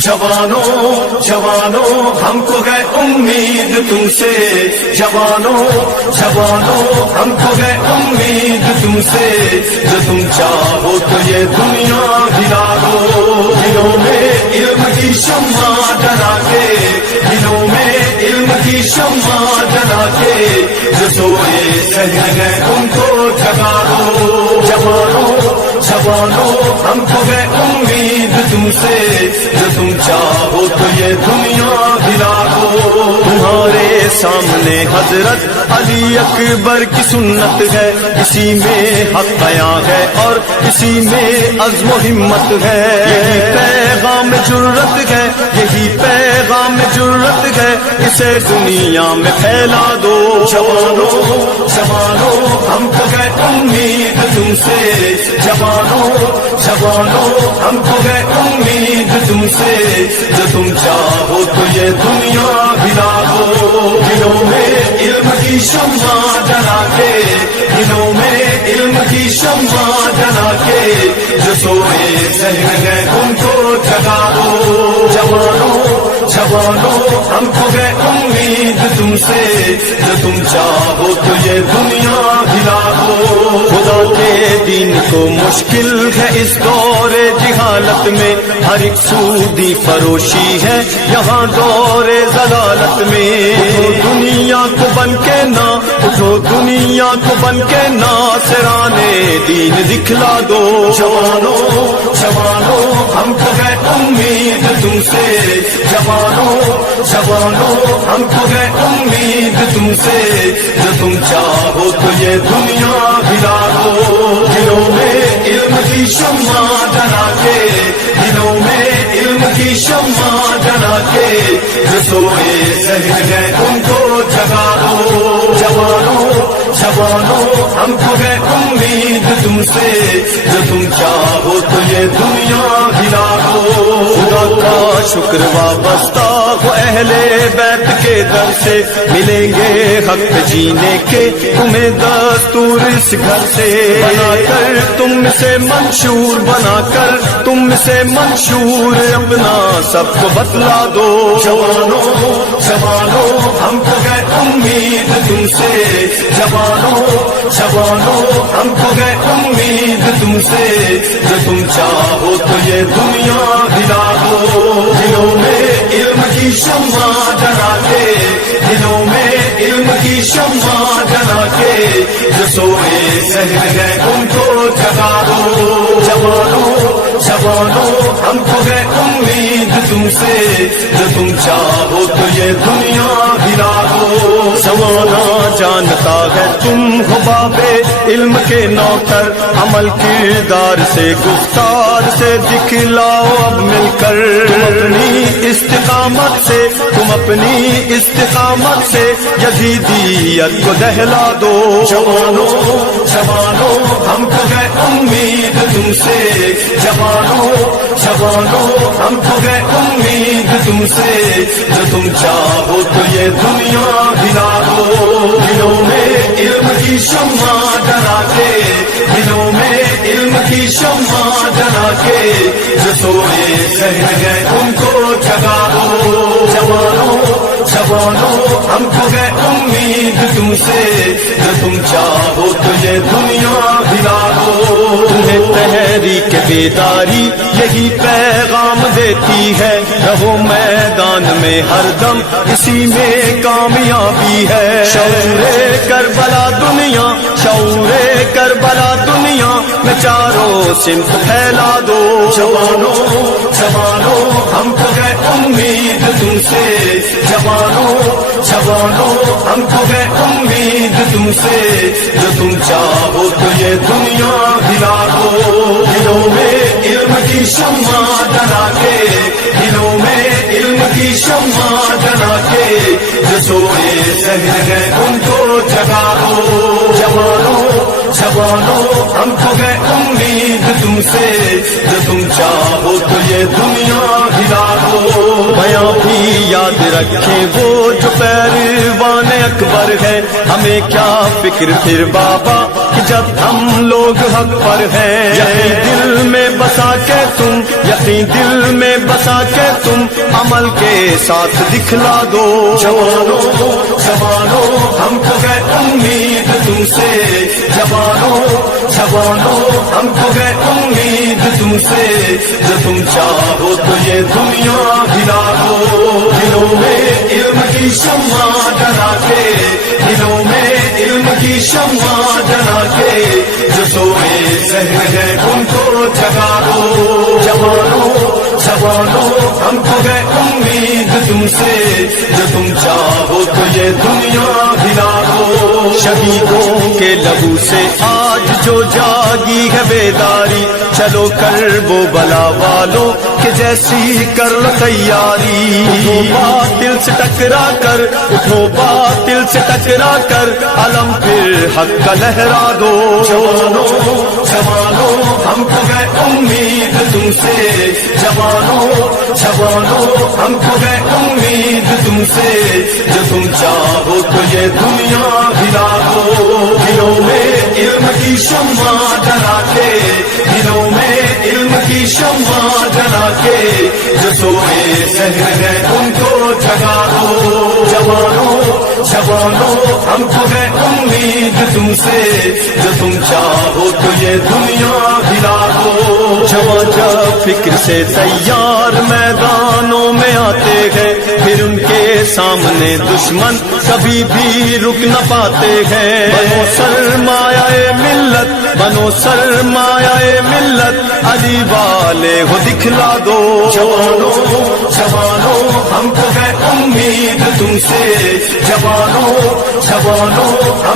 जवानों जवानों हमको है उम्मीद तुमसे, जवानों जवानों हमको है उम्मीद तुमसे, जो तुम चाहो तो ये दुनिया हिला दो। दिलों में इल्म की शम्मा जला के, दिलों में इल्म की शम्मा जला के, जो सोए सहर गए उनको जगा दो। जवानों जवानों हमको है उम्मीद तुमसे, जो तुम चाहो तो ये दुनिया हिला दो। तुम्हारे सामने हजरत अली अकबर की सुन्नत है, इसी में हक बयां है और इसी में अज़्म हिम्मत है। यही पैगाम जुर्रत है, यही पैगाम जुर्रत है, इसे दुनिया में फैला दो। जवानों जवानों हमको है उम्मीद तुमसे, जवानों जवानों हमको है उम्मीद तुमसे, जो तुम चाहो तो ये दुनिया हिला दो। दिलों में इल्म की शम्मा जला के, दिलों में इल्म की शम्मा जला के, जो सोए सहर गए उनको जगा दो। जवानों जवानों हमको है उम्मीद तुमसे, जो तुम चाहो तो ये दुनिया हिला दो। खुदा के दीन को मुश्किल है इस दौरे जिहालत में, हर एक सूदी फरोशी है यहाँ दौरे ज़लालत में। उठो दुनिया को बन के ना, उठो दुनिया को बन के ना, सिराने दीन दिखला दो। जवानों जवानों हमको है उम्मीद तुमसे, जवानों जवानों हमको है उम्मीद तुमसे, जो तुम चाहो तो ये दुनिया हिला दो। दिलों में इल्म की शम्मा जला के, दिलों में इल्म की शम्मा जला के, जो सोए सहर गए उनको जगा दो। जवानों जवानों हमको है उम्मीद तुमसे, जो तुम चाहो तो ये दुनिया हिला दो। खुदा का शुक्र वाबस्ता हो अहले बैत के दर से, मिलेंगे हक जीने के तुम्हें दस्तूर इस घर से। बनाकर तुम से मंशूर, बनाकर तुम से मंशूर, अपना सबको बतला दो। जवानों जवानों हमको है उम्मीद तुमसे, जवानों जवानों हमको है उम्मीद तुमसे, जो तुम चाहो तो ये दुनिया हिला दो। दिलों में इल्म की शम्मा जला के, दिलों में इल्म की शम्मा जला के, जो सोए सहर गए उनको जगा दो। जवानों जवानों हमको है उम्मीद तुमसे, जो तुम चाहो तो ये दुनिया हिला दो। ज़माना जानता है तुम हो बाबे इल्म के नौकर, अमल किरदार से गुफ्तार से दिखलाओ अब मिलकर। तुम अपनी इस्तिकामत से, तुम अपनी इस्तिकामत से यजीदियत को दहला दो। जवानों जवानों हमको है उम्मीद तुमसे, जवानों जवानों हमको है उम्मीद तुमसे, जो तुम चाहो तो ये दुनिया हिला दो। दिलों में इल्म की शम्मा जला के, दिलों में इल्म की शम्मा जला के, जो सोए सहर गए उनको जगा दो। जवानों जवानों हमको है उम्मीद तुमसे, जो तुम चाहो तो ये दुनिया हिला दो। तुम्हें तहरीक बेदारी यही पैगाम देती है, रहो मैदान में हरदम इसी में कामयाबी है। शौरे करबला दुनिया, शौरे करबला दुनिया में चारों सिमत फैला दो। जवानों जवानों हमको है उम्मीद तुमसे, जवानों जवानों हमको है उम्मीद तुमसे, जो तुम चाहो तो ये दुनिया हिला दो। दिलों में इल्म की शम्मा जला के, दिलों में इल्म की शम्मा जला के, जो सोए सहर गए उनको जगा दो। जवानों जवानों हमको है उम्मीद तुमसे, जो तुम चाहो तो ये दुनिया हिला दो। बयां भी याद रखे वो जो पैरवान अकबर है, हमें क्या फिक्र फिर बाबा कि जब हम लोग हक पर हैं। यकीन दिल में बसा के तुम, यकीन दिल में बसा के तुम अमल के साथ दिखला दो। जवानों जवानों हमको है उम्मीद तुमसे, जवानों जवानों हमको है उम्मीद तुमसे, जो तुम चाहो तो ये दुनिया हिला दो। दिलों में इल्म की शम्मा जला के, दिलों में इल्म की शम्मा जला के, जो सोए सहर है उनको जगा दो। जवानों जवानों हमको है उम्मीद तुमसे, जो तुम चाहो तो ये दुनिया हिला दो। शहीदों के लहू से आज जो जागी है बेदारी, चलो कर वो बला वालों के जैसी कर लो तैयारी। उठो बातिल से टकरा कर, उठो बातिल से टकरा कर, अलम फिर हक का लहरा दो। जवानों जवानों हमको है उम्मीद तुमसे, जवानों जवानों हमको है उम्मीद तुमसे, जो तुम चाहो तो ये दुनिया हिला दो। दिलों में इल्म की शम्मा जला के, दिलों में इल्म की शम्मा जला के, जो सोए सहर है उनको जगा दो। जवानों जवानों हमको है उम्मीद तुमसे, जो तुम चाहो तो ये दुनिया हिला दो। जवान जब फिक्र से तैयार मैदानों में आते हैं, फिर उनके सामने दुश्मन कभी भी रुक न पाते हैं। बनो सरमाया-ए मिल्लत, बनो सरमाया-ए मिल्लत, अली वाले हो दिखला दो। जवानों जवानों हमको है उम्मीद तुमसे, जवानों जवानों